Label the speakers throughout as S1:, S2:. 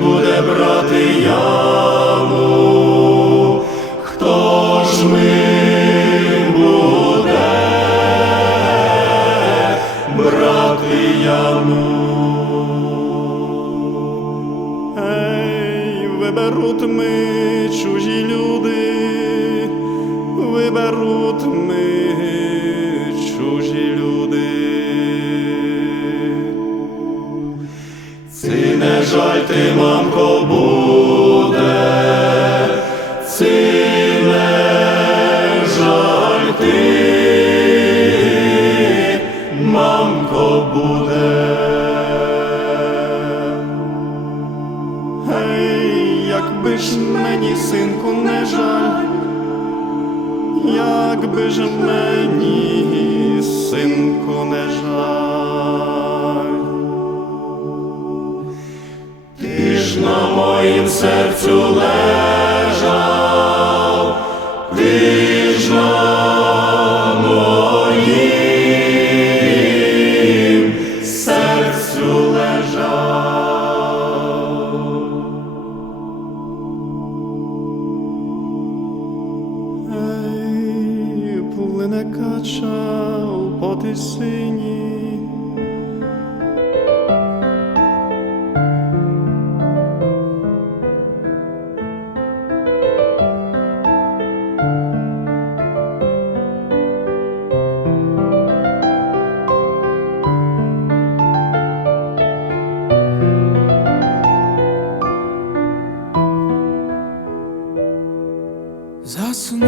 S1: Буде брати яму? sercu leży.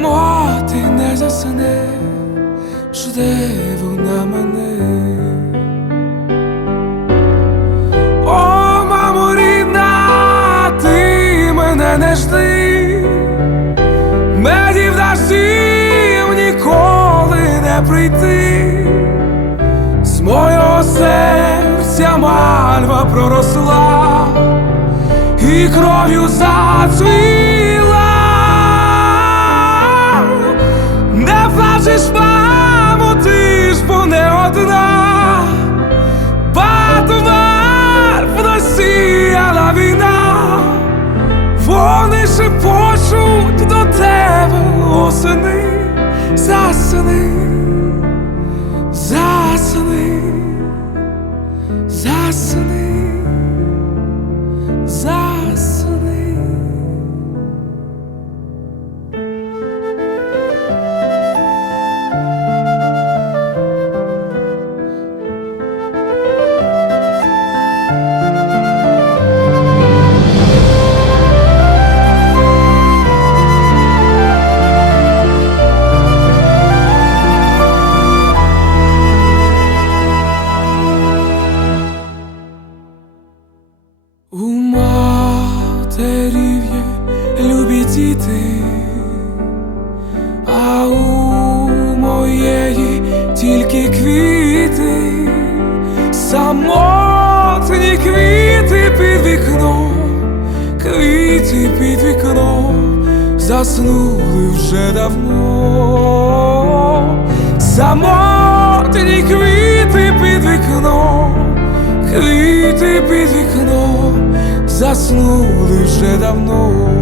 S2: Мати не засне, жде вона мене. О, мамо рідна, ти мене не жди, медів дождів ніколи не прийти, з мого серця мальва проросла і кров'ю зацвіла. Квіти під вікном, заснули вже давно, самотні квіти під вікном, квіти під вікном, заснули вже давно.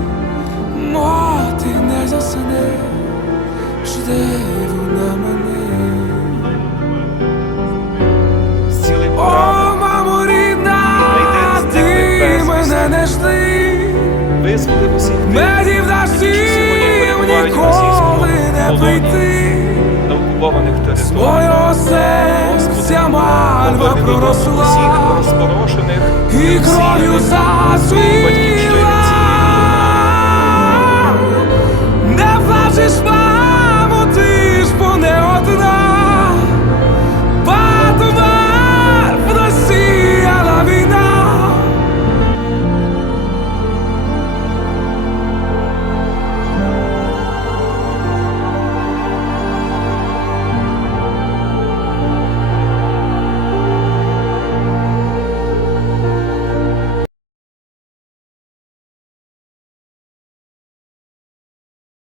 S2: мати не засне, жде вона мене. О, мамо рідна, ти мене не жди, медів
S3: які сьогодні
S2: дощів
S3: перебувають в російському
S2: ніколи не прийти. З мого серця мальва проросла, і кров'ю за свій
S3: батьків